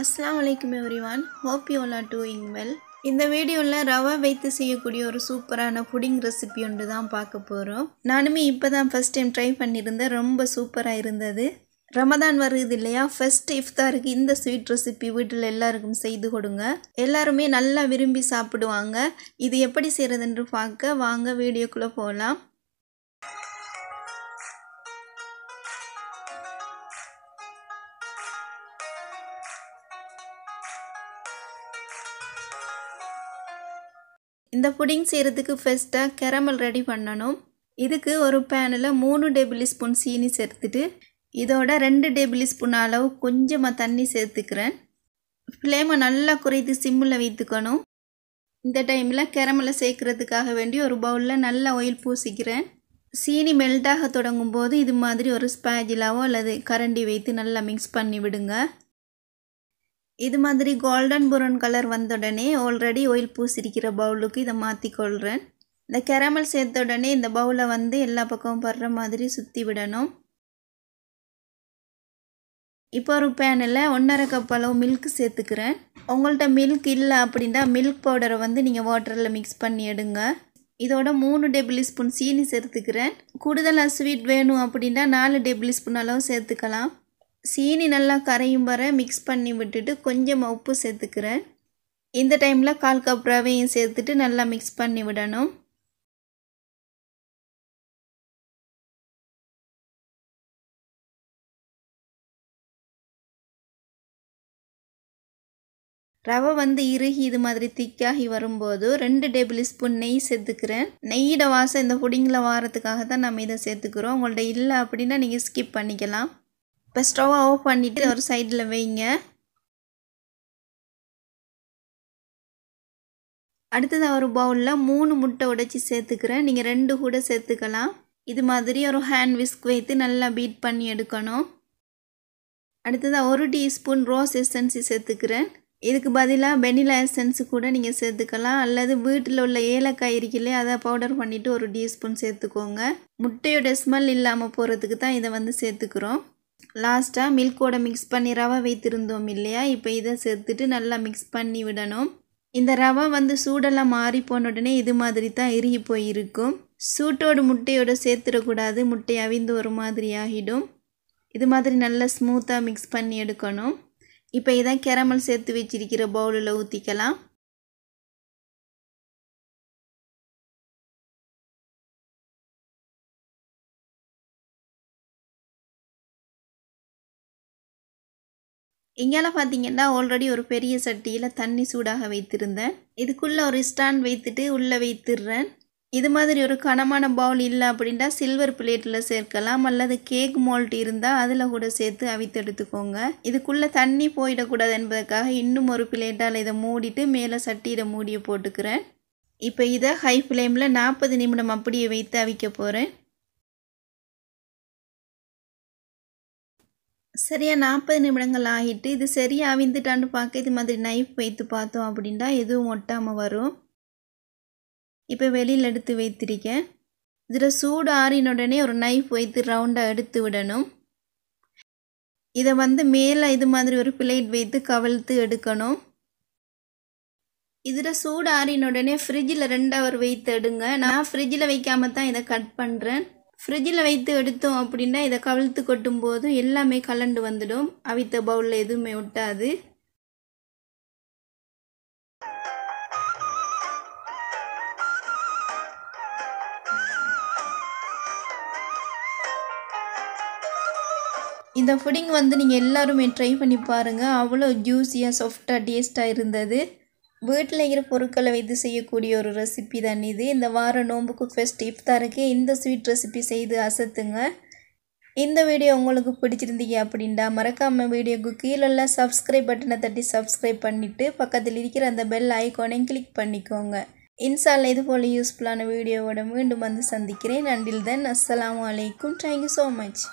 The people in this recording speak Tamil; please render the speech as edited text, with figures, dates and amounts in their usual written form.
Assalamualaikum everyone. Hope you all are doing well. இந்த வீடியோல ரவை வைத்து செய்யக்கூடிய ஒரு சூப்பரான புடிங் ரெசிபி ஒன்று தான் பார்க்க போறோம். நானுமே இப்பதான் ஃபர்ஸ்ட் டைம் ட்ரை பண்ணியிருந்தேன். ரொம்ப சூப்பரா இருந்தது. ரமதான் வருது இல்லையா? ஃபர்ஸ்ட் இஃப்தாருக்கு இந்த ஸ்வீட் ரெசிபி வீட்டில் எல்லாருக்கும் செய்து கொடுங்க. எல்லாருமே நல்லா விரும்பி சாப்பிடுவாங்க. இது எப்படி செய்யறதுன்னு பார்க்க வாங்க வீடியோக்குள்ள போகலாம். இந்த புடிங் செய்யறதுக்கு ஃபர்ஸ்டா கேரமல் ரெடி பண்ணனும். இதுக்கு ஒரு பேனில் 3 டேபிள் ஸ்பூன் சீனி சேர்த்துட்டு இதோட 2 டேபிள் ஸ்பூன் அளவு கொஞ்சமாக தண்ணி சேர்த்துக்கிறேன். ஃப்ளேமை நல்லா குறைத்து சிம்மில் வைத்துக்கணும். இந்த டைமில் கேரமலை சேர்க்கறதுக்காக வேண்டி ஒரு பவுலில் நல்லா ஆயில் பூசிக்கிறேன். சீனி மெல்ட்டாக தொடங்கும் போது இது மாதிரி ஒரு ஸ்பாஜிலாவோ அல்லது கரண்டி வைத்து நல்லா மிக்ஸ் பண்ணி விடுங்க. இது மாதிரி கோல்டன் ப்ரௌன் கலர் வந்த உடனே ஆல்ரெடி ஆயில் பூசிருக்கிற பவுலுக்கு இதை மாற்றிக்கொள்கிறேன். இந்த கேரமல் சேர்த்த உடனே இந்த பவுலை எல்லா பக்கமும் படுற மாதிரி சுற்றி விடணும். இப்போ ஒரு பேனில் 1.5 கப் அளவு மில்க் சேர்த்துக்கிறேன். உங்கள்கிட்ட மில்க் இல்லை அப்படின்னா மில்க் பவுடரை நீங்கள் வாட்டரில் மிக்ஸ் பண்ணி எடுங்க. இதோட 3 டேபிள் ஸ்பூன் சீனி சேர்த்துக்கிறேன். கூடுதலாக ஸ்வீட் வேணும் அப்படின்னா 4 டேபிள் ஸ்பூன் அளவு சேர்த்துக்கலாம். சீனி நல்லா கரையும் வர மிக்ஸ் பண்ணி விட்டுட்டு கொஞ்சமாக உப்பு சேர்த்துக்கிறேன். இந்த டைமில் 1/4 கப் ரவையும் சேர்த்துட்டு நல்லா மிக்ஸ் பண்ணி விடணும். ரவை இறுகி இது மாதிரி திக்காகி வரும்போது 2 டேபிள் ஸ்பூன் நெய் சேர்த்துக்கிறேன். நெய்யோட வாசம் இந்த புடிங்கில் வாரத்துக்காக தான் நம்ம இதை சேர்த்துக்கிறோம். உங்கள்ட்ட இல்லை அப்படின்னா நீங்கள் ஸ்கிப் பண்ணிக்கலாம். இப்போ ஸ்டவ் ஆஃப் பண்ணிவிட்டு ஒரு சைடில் வைங்க. அடுத்ததாக ஒரு பவுலில் 3 முட்டை உடைச்சி சேர்த்துக்கிறேன். நீங்கள் 2 கூட சேர்த்துக்கலாம். இது மாதிரி ஒரு ஹேண்ட் விஸ்க் வைத்து நல்லா பீட் பண்ணி எடுக்கணும். அடுத்ததாக 1 டீஸ்பூன் ரோஸ் எசன்ஸ் சேர்த்துக்கிறேன். இதுக்கு பதிலாக வெனிலா எசன்ஸ் கூட நீங்கள் சேர்த்துக்கலாம். அல்லது வீட்டில் உள்ள ஏலக்காய் இருக்கில்லே அதை பவுடர் பண்ணிவிட்டு 1 டீஸ்பூன் சேர்த்துக்கோங்க. முட்டையோட ஸ்மெல் இல்லாமல் போகிறதுக்கு தான் இதை சேர்த்துக்கிறோம். லாஸ்ட்டாக மில்கோட மிக்ஸ் பண்ணி ரவை வைத்திருந்தோம் இல்லையா? இப்போ இதை சேர்த்துட்டு நல்லா மிக்ஸ் பண்ணி விடணும். இந்த ரவை சூடெல்லாம் மாறி போன உடனே இது மாதிரி தான் இறுகி போயிருக்கும். சூட்டோடு முட்டையோடு சேர்த்துடக்கூடாது. முட்டை அவிந்து ஒரு மாதிரி ஆகிடும். இது மாதிரி நல்லா ஸ்மூத்தாக மிக்ஸ் பண்ணி எடுக்கணும். இப்போ இதான் கேரமல் சேர்த்து வச்சிருக்கிற பவுலில் ஊற்றிக்கலாம். இங்கால பார்த்தீங்கன்னா ஆல்ரெடி ஒரு பெரிய சட்டியில் தண்ணி சூடாக வைத்திருந்தேன். இதுக்குள்ளே ஒரு ஸ்டாண்ட் வைத்துட்டு உள்ளே வைத்திடுறேன். இது மாதிரி ஒரு கனமான பவுல் இல்லை அப்படின்னா சில்வர் பிளேட்டில் சேர்க்கலாம். அல்லது கேக் மோல்ட் இருந்தால் அதில் கூட சேர்த்து அவித்தெடுத்துக்கோங்க. இதுக்குள்ளே தண்ணி போயிடக்கூடாது என்பதற்காக இன்னும் ஒரு பிளேட்டால் இதை மூடிட்டு மேலே சட்டியில் மூடியை போட்டுக்கிறேன். இப்போ இதை ஹை ஃப்ளேமில் 40 நிமிடம் அப்படியே வைத்து அவிக்க போகிறேன். சரியா 40 நிமிடங்கள் ஆகிட்டு இது சரியாக அவிந்துட்டான்னு பார்க்க இது மாதிரி நைஃப் வைத்து பார்த்தோம் அப்படின்னா எதுவும் ஒட்டாமல் வரும். இப்போ வெளியில் எடுத்து வைத்திருக்கேன். இதில் சூடு ஆறின உடனே ஒரு நைஃப் வைத்து ரவுண்டாக எடுத்து விடணும். இதை மேலே இது மாதிரி ஒரு பிளேட் வைத்து கவிழ்த்து எடுக்கணும். இதில் சூடு ஆறின உடனே ஃப்ரிட்ஜில் 2 ஹவர் வைத்து எடுங்க. நான் ஃப்ரிட்ஜில் வைக்காம தான் இதை கட் பண்ணுறேன். ஃப்ரிட்ஜில் வைத்து எடுத்தோம் அப்படின்னா இதை கவிழ்த்து கொட்டும் போது எல்லாமே கலண்டு வந்துடும். அவித்த பவுலில் எதுவுமே ஒட்டாது. இந்த புடிங் நீங்கள் எல்லாருமே ட்ரை பண்ணி பாருங்கள். அவ்வளோ ஜூஸியாக சாஃப்டாக டேஸ்ட்டாக இருந்தது. வீட்டில் இருக்கிற பொருட்களை வைத்து செய்யக்கூடிய ஒரு ரெசிபி தான் இது. இந்த வார நோம்புக்கு ஃபர்ஸ்ட் இஃப்தாருக்கு இந்த ஸ்வீட் ரெசிபி செய்து அசத்துங்க. இந்த வீடியோ உங்களுக்கு பிடிச்சிருந்தீங்க அப்படின்னா மறக்காமல் வீடியோக்கு கீழே சப்ஸ்கிரைப் பட்டனை தட்டி சப்ஸ்கிரைப் பண்ணிவிட்டு பக்கத்தில் இருக்கிற அந்த பெல் ஐக்கானையும் கிளிக் பண்ணிக்கோங்க. இன்ஷால்லா இது போல் யூஸ்ஃபுல்லான வீடியோவோட மீண்டும் சந்திக்கிறேன். அண்டில் தென் அஸ்ஸலாமு அலைக்கும். Thank you so much.